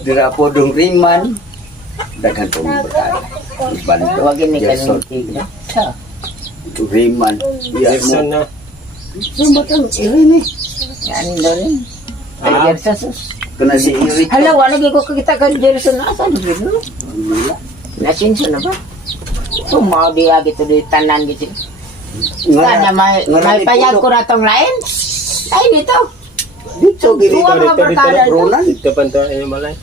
Dira po dong Riman. Daghan po mga barkada. Ibando. Huwag ini Gerson. kanong sa. Riman. Gerson na. Sumatang Irin eh. Yan doon. Ah. Gerson. Kana si Irin. Hala, wala ko kita kan Gerson asan gitu. Nasinso na ba? So, mau dia gitu di tanan gitu. Sana may payag ko na tong lain. Lain ito. Dito, gini. Tuwa mga barkada ito. Ronan. Dito pa ito ay malay.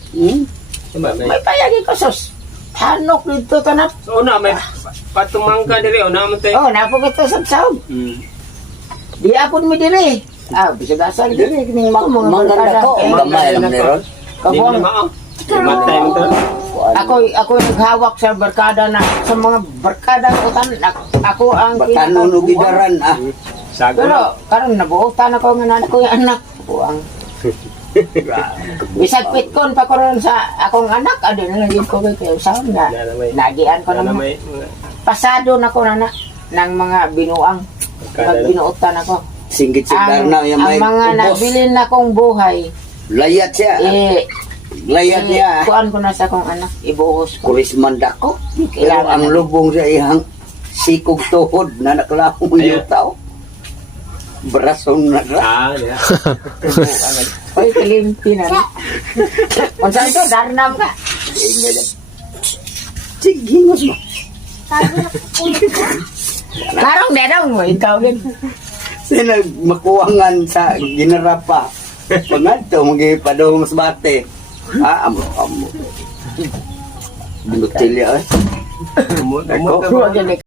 May payag ko sos. Hanok dito tanap. So na may patumangka diri na mo tay. Oh, napo kita sa sahod. Di apon mi diri. Bisa gasal diri kining mga Maganda barkada. ko. Ang gamay lang ni Ron. Kabuang. Matay mo to. Ako naghawak sa barkada na sa mga barkada utan. Ako ang Batanon o gidaran ah. Sago. Pero karon nabuutan ako nga anak ko yung anak. Ako ang bisag pitkon pa ko ron sa akong anak. Ado na lang ko kay usaw na. Nagian ko naman. Pasado na ko na ng mga binuang. Pag binuutan ako. Singgit si Darna yung Ang may mga ubos. nabilin na kong buhay, Layat siya. Layat niya. kuan ko na sa akong anak, ibuhos ko. Kurisman dako. Pero Kailangan ang na. lubong sa ihang sikog tuhod na nakalahong mo yung tao. Brason na ra. Yeah. Oy, kalimpi na. Kung saan ito, darnam ka. Sigingos mo. Karong derong mo, ikaw din. Sino makuwangan sa ginarapa. Pangadto, magipadong mas bate. Amo. Butilya eh. Umot. Huwag yan